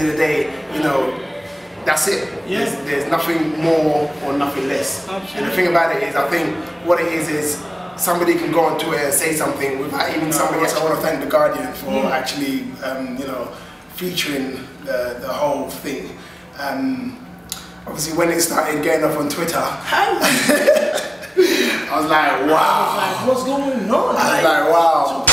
end of the day, you know, that's it. Yeah. There's nothing more or nothing less. Absolutely. And the thing about it is, I think what it is somebody can go on Twitter and say something without even somebody else. I want to thank The Guardian for actually, you know, featuring the whole thing. Obviously, when it started getting up on Twitter, I was like, wow. I was like, what's going on? I was like, wow.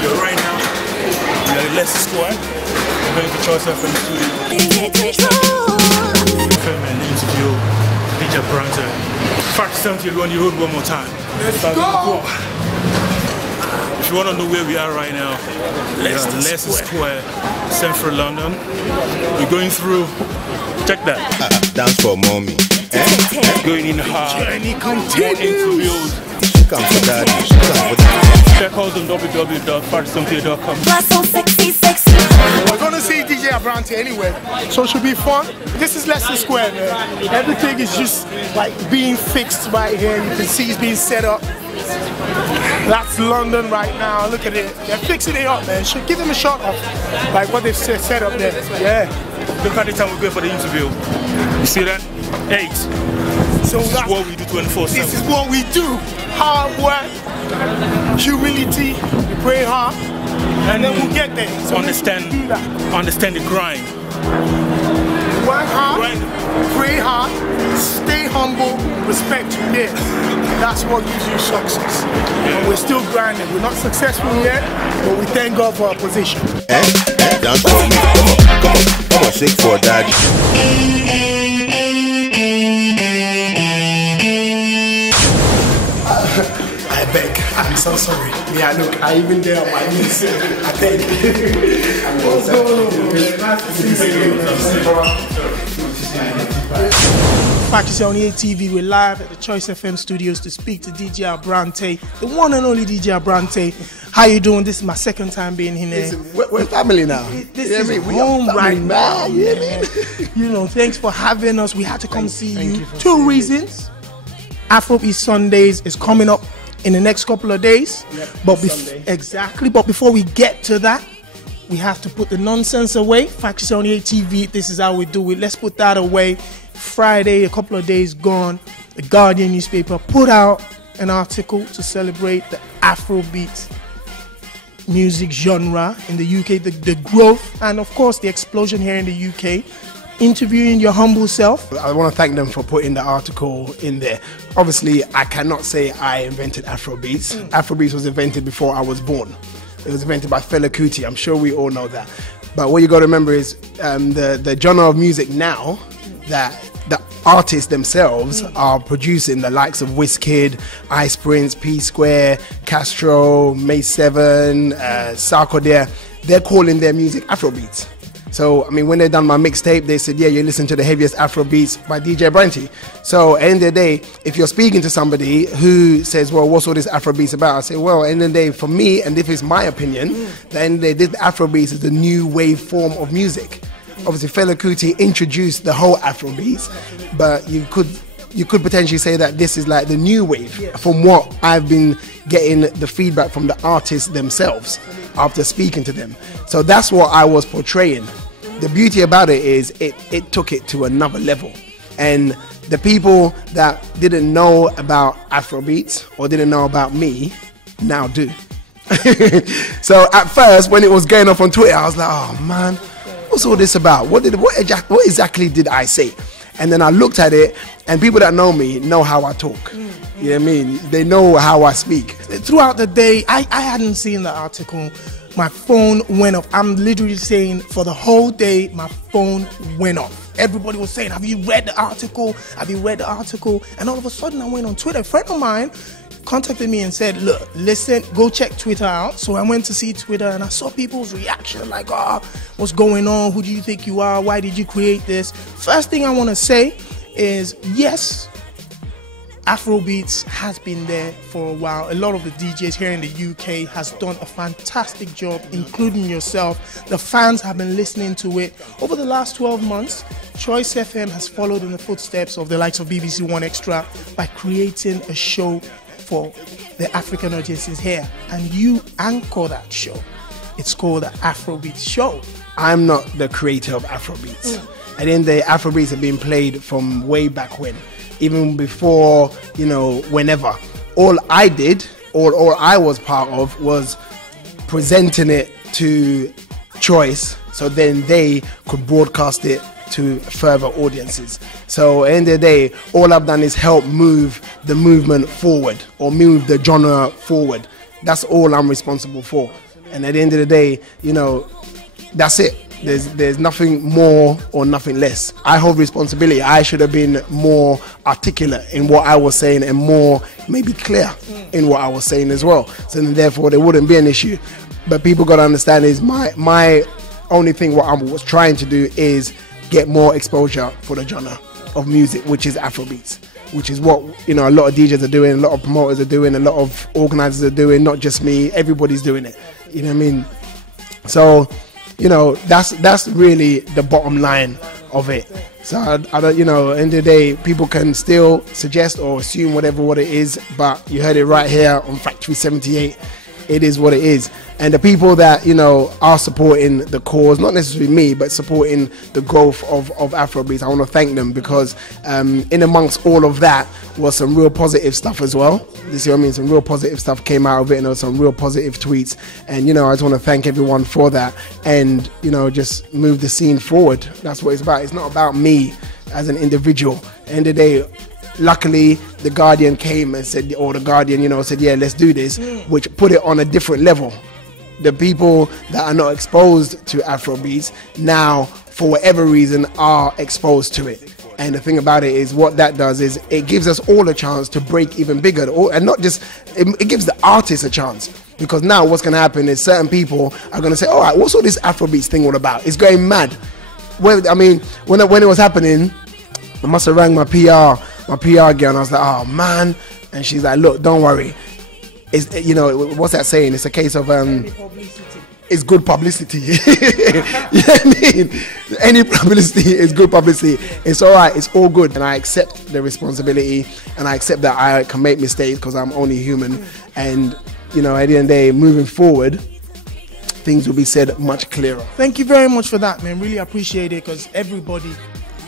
You're right now, you're at Leicester Square. We're going to Choice FM studio. We're filming an interview, DJ Abrantee. Fact 70 on the road one more time. Let's go! If you want to know where we are right now, Leicester Square, Central London. We're going through, check that. Dance for mommy. Going in hard. Journey More continues. interviews. She comes for daddy. She comes for Check out on www.fact70.com. We're going to see DJ Abrantee anyway, so it should be fun. This is Leicester Square, man. Everything is just like being fixed right here. You can see it's being set up. That's London right now. Look at it. They're fixing it up, man. Should give them a shot of like what they've set up there. Yeah. Look at the time we go for the interview. You see that? 8. So This is that's what we do 24/7. This is what we do. Hard work, humility, we pray hard, and then we'll get there. So Understand the grind. work hard, pray hard, stay humble, respect you there. That's what gives you success. And we're still grinding. We're not successful yet, but we thank God for our position. dance for me. Come on, shake for daddy. I beg, I'm so sorry. Yeah, look, I even there on my knees. I beg. What's going on, Practice on TV, we're live at the Choice FM studios to speak to DJ Abrantee, the one and only DJ Abrantee. How you doing? This is my second time being here. Listen, we're family now. This is home right now. Yeah, You know, thanks for having us. We had to come see you. 2 reasons. Afrobeats Sundays is coming up in the next couple of days. Yep, but exactly. But before we get to that, we have to put the nonsense away. Practice on TV. This is how we do it. Let's put that away. Friday, a couple of days gone, the Guardian newspaper put out an article to celebrate the Afrobeat music genre in the UK, the growth and of course the explosion here in the UK. Interviewing your humble self. I want to thank them for putting the article in there. Obviously, I cannot say I invented Afrobeats. Afrobeats was invented before I was born. It was invented by Fela Kuti. I'm sure we all know that. But what you got to remember is the genre of music now that the artists themselves are producing, the likes of Wizkid, Ice Prince, P Square, Castro, May 7, Sarkodie, they're calling their music Afrobeats. So, I mean, when they done my mixtape, they said, yeah, you listen to the heaviest Afrobeats by DJ Abrantee. So, at the end of the day, if you're speaking to somebody who says, well, what's all this Afrobeats about? I say, well, at the end of the day, for me, and if it's my opinion, then they did Afrobeats as the new wave form of music. Obviously, Fela Kuti introduced the whole Afrobeats, but you could potentially say that this is like the new wave, from what I've been getting the feedback from the artists themselves after speaking to them. So that's what I was portraying. The beauty about it is it took it to another level. And the people that didn't know about Afrobeats or didn't know about me now do. So at first, when it was going off on Twitter, I was like, oh man, what's all this about? What exactly did I say? And then I looked at it, and people that know me know how I talk. You know what I mean? They know how I speak. Throughout the day, I hadn't seen the article. My phone went off. I'm literally saying for the whole day, my phone went off. Everybody was saying, have you read the article? Have you read the article? And all of a sudden, I went on Twitter. A friend of mine contacted me and said, look, listen, go check Twitter out. So I went to see Twitter and I saw people's reaction like, oh, what's going on? Who do you think you are? Why did you create this? First thing I want to say is, yes, Afrobeats has been there for a while. A lot of the DJs here in the UK has done a fantastic job, including yourself. The fans have been listening to it. Over the last 12 months, Choice FM has followed in the footsteps of the likes of BBC One Extra by creating a show for the African audiences here, and you anchor that show. It's called the Afrobeats Show. I'm not the creator of Afrobeats. At the end of the day, Afrobeats have been played from way back when, even before, you know, whenever. All I did, all I was part of, was presenting it to Choice, so then they could broadcast it to further audiences. So at the end of the day, all I've done is help move the movement forward, or move the genre forward. That's all I'm responsible for. And at the end of the day, you know, that's it. There's nothing more or nothing less. I hold responsibility. I should have been more articulate in what I was saying, and more maybe clear in what I was saying as well. So then therefore there wouldn't be an issue. But people got to understand is my only thing, what I was trying to do is get more exposure for the genre of music, which is Afrobeats, which is what, you know, a lot of DJs are doing, a lot of promoters are doing, a lot of organizers are doing, not just me, everybody's doing it. You know what I mean? So, you know, that's really the bottom line of it. So I don't, you know, end of the day, people can still suggest or assume what it is, but you heard it right here on Factory 78. It is what it is. And the people that, you know, are supporting the cause, not necessarily me, but supporting the growth of Afrobeats, I want to thank them, because in amongst all of that was some real positive stuff as well. You see what I mean? Some real positive stuff came out of it, and there was some real positive tweets. And, you know, I just want to thank everyone for that, and, you know, just move the scene forward. That's what it's about. It's not about me as an individual. At the end of the day, luckily, The Guardian came and said, or The Guardian, you know, said, yeah, let's do this, which put it on a different level. The people that are not exposed to Afrobeats now, for whatever reason, are exposed to it. And the thing about it is, what that does is it gives us all a chance to break even bigger. And not just, it gives the artists a chance. Because now what's going to happen is certain people are going to say, all right, what's all this Afrobeats thing all about? It's going mad. Well, I mean, when it was happening, I must have rang my PR girl, and I was like, oh man. And she's like, look, don't worry. It's, you know, what's that saying? It's a case of it's good publicity. You know what I mean? Any publicity is good publicity. It's all right. It's all good. And I accept the responsibility, and I accept that I can make mistakes, because I'm only human. And, you know, at the end of the day, moving forward, things will be said much clearer. Thank you very much for that, man. Really appreciate it, because everybody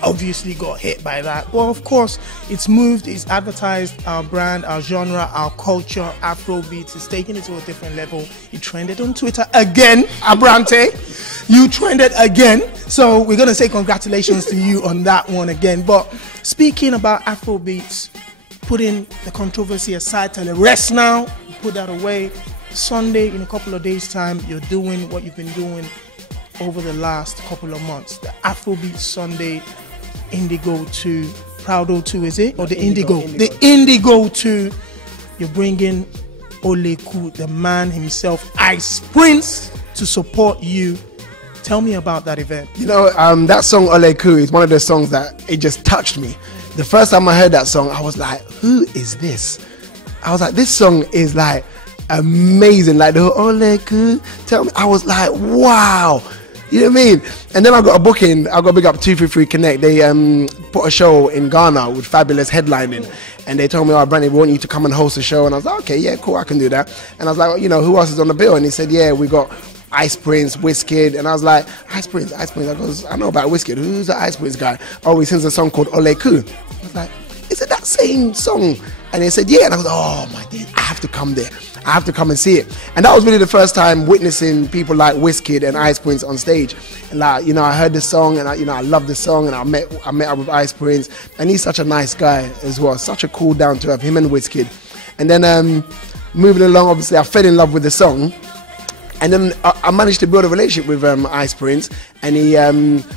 obviously got hit by that. Well, of course, it's moved, it's advertised our brand, our genre, our culture. Afrobeats is taking it to a different level. It trended on Twitter again. Abrantee, you trended again. So we're going to say congratulations to you on that one again. But speaking about Afrobeats, putting the controversy aside to the rest now, put that away. Sunday, in a couple of days' time, you're doing what you've been doing over the last couple of months. The Afrobeats Sunday Indigo 2, Proudo 2, is it? Or the Indigo? The Indigo 2. You're bringing Oleku, the man himself, Ice Prince, to support you. Tell me about that event. You know, that song Oleku is one of the songs that it just touched me. The first time I heard that song, I was like, who is this? I was like, this song is like amazing. Like the Oleku, tell me. I was like, wow. You know what I mean? And then I got a booking. I got to big up 233 Connect. They put a show in Ghana with Fabulous headlining. And they told me, oh, Brandy, we want you to come and host a show. And I was like, okay, yeah, cool, I can do that. And I was like, well, you know, who else is on the bill? And he said, yeah, we got Ice Prince, Wizkid. And I was like, Ice Prince. I goes, I know about Wizkid. Who's the Ice Prince guy? Oh, he sings a song called Oleku. I was like, is it that same song? And they said, yeah. And I was like, oh my God, I have to come there. I have to come and see it. And that was really the first time witnessing people like Wizkid and Ice Prince on stage. And like, you know, I heard the song, and I love the song, and I met up with Ice Prince, and he's such a nice guy as well, such a cool down to earth, him and Wizkid. And then moving along, obviously I fell in love with the song. And then I managed to build a relationship with Ice Prince, and he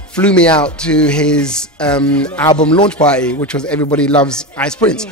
flew me out to his album launch party, which was Everybody Loves Ice Prince.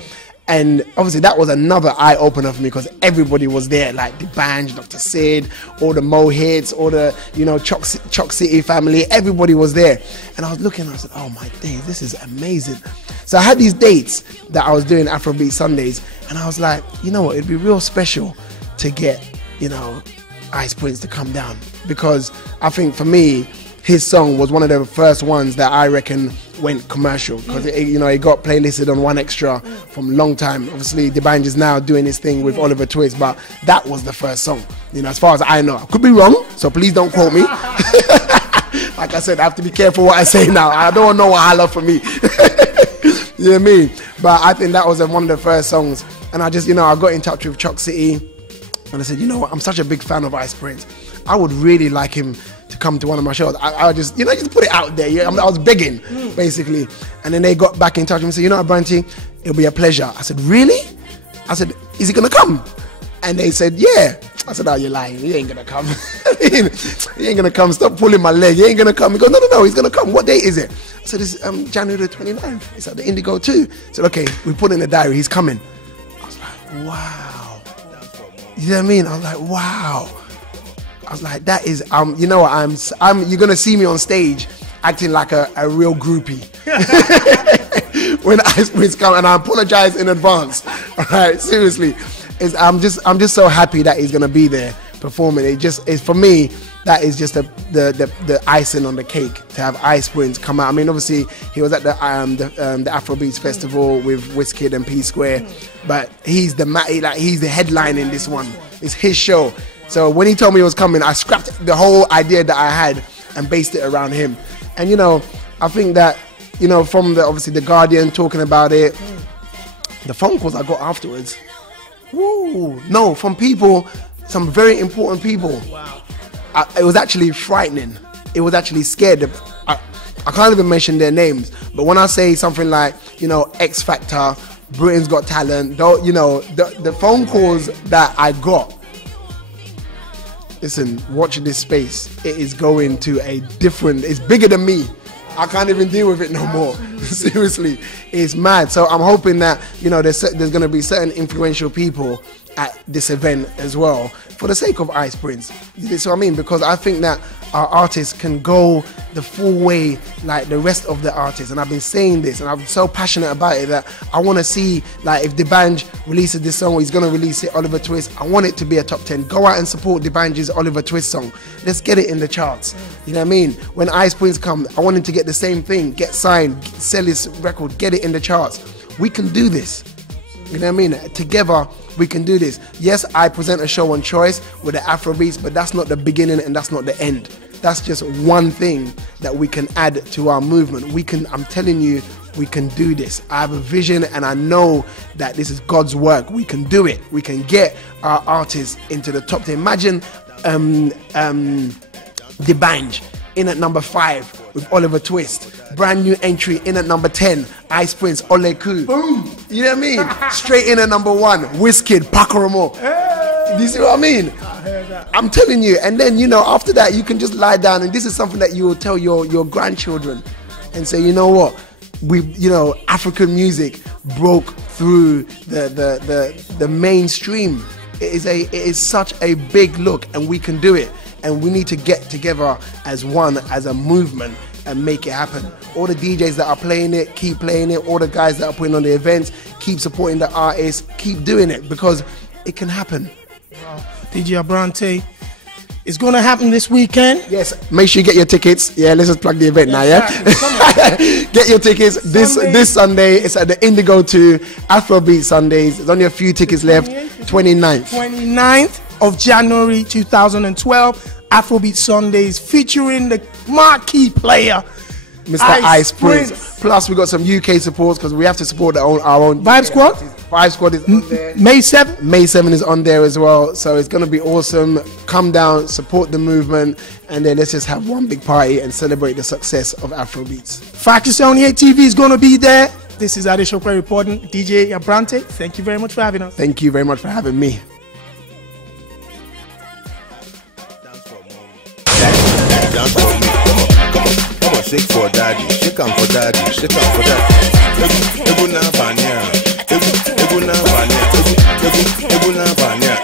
And obviously that was another eye-opener for me, because everybody was there, like the band, Dr. Sid, all the Mo Hits, all the, you know, Chalk City family, everybody was there. And I was looking, and I said, oh my days, this is amazing. So I had these dates that I was doing Afrobeat Sundays, and I was like, you know what, it'd be real special to get, you know, Ice Prince to come down, because I think for me, his song was one of the first ones that I reckon went commercial, because it got playlisted on One Extra from a long time. Obviously D'banj is now doing his thing with Oliver Twist, but that was the first song, as far as I know. I could be wrong, so please don't quote me. Like I said, I have to be careful what I say now. I don't know what holler for me. You know what I mean? But I think that was one of the first songs, and I just I got in touch with Chalk City, and I said, you know what, I'm such a big fan of Ice Prince. I would really like him to come to one of my shows. I just, just put it out there. I was begging, basically. And then they got back in touch with me and said, Abrantee, it'll be a pleasure. I said, really? I said, is he going to come? And they said, yeah. I said, oh, you're lying. He ain't going to come. He ain't going to come. Stop pulling my leg. He ain't going to come. He goes, no, he's going to come. What date is it? I said, it's January the 29th. It's at the Indigo too. I said, okay, we put in the diary. He's coming. I was like, wow. You know what I mean? I was like, wow. I was like, that is, you're going to see me on stage acting like a real groupie. When Ice Prince come, and I apologize in advance. All right, seriously. I'm just so happy that he's going to be there performing. It's for me, that is just the icing on the cake to have Ice Prince come out. I mean, obviously he was at the Afrobeats festival with Wizkid and P Square, but he's the headline in this one. It's his show. So when he told me he was coming, I scrapped the whole idea that I had and based it around him. And I think that from obviously the Guardian talking about it, the phone calls I got afterwards. Woo! No, from people, some very important people. Wow. It was actually frightening. It was actually scared. I can't even mention their names, but when I say something like, X Factor, Britain's Got Talent, the phone calls that I got, listen, watch this space. It is going to it's bigger than me. I can't even deal with it no more. Seriously, it's mad. So I'm hoping that, there's going to be certain influential people at this event as well, for the sake of Ice Prince. That's what I mean, because I think that our artists can go the full way like the rest of the artists. And I've been saying this, and I'm so passionate about it that I want to see, like, if D'banj releases this song, or he's going to release it, Oliver Twist, I want it to be a top 10. Go out and support D'banj's Oliver Twist song. Let's get it in the charts. You know what I mean? When Ice Prince comes, I want him to get the same thing, get signed, sell his record, get it in the charts. We can do this. You know what I mean? Together, we can do this. Yes, I present a show on Choice with the Afrobeats, but that's not the beginning and that's not the end. That's just one thing that we can add to our movement. I'm telling you, we can do this. I have a vision, and I know that this is God's work. We can do it. We can get our artists into the top 10. Imagine D'banj in at number 5 with Oliver Twist. Brand new entry in at number 10, Ice Prince, Oleku. Boom! You know what I mean? Straight in at number 1, Wizkid, Pakoramo. Hey! Do you see what I mean? I heard that. I'm telling you. And then, after that, you can just lie down, and this is something that you will tell your grandchildren and say, you know what? African music broke through the mainstream. It is such a big look, and we can do it. And we need to get together as one, as a movement, and make it happen. All the DJs that are playing it, keep playing it. All the guys that are putting on the events, keep supporting the artists, keep doing it, because it can happen. Wow. DJ Abrantee, it's going to happen this weekend. Yes, make sure you get your tickets. Yeah, let's just plug the event now, yeah? Get your tickets this Sunday. It's at the Indigo 2, Afrobeats Sundays. There's only a few tickets left. 29th of January 2012. Afrobeat Sundays featuring the marquee player, Mr. Ice Prince. Plus, we got some UK supports, because we have to support our own Vibe Squad. Vibe Squad is on there. May 7th. May 7th is on there as well. So it's going to be awesome. Come down, support the movement, and then let's just have one big party and celebrate the success of Afrobeats. Factor 78 TV is going to be there. This is Adeshokwe reporting. DJ Abrantee, thank you very much for having us. Thank you very much for having me. Dance for me. Come on, shake for daddy. Shake on for daddy. Shake on for daddy. Ebu na banya. Ebu na banya. Ebu na banya.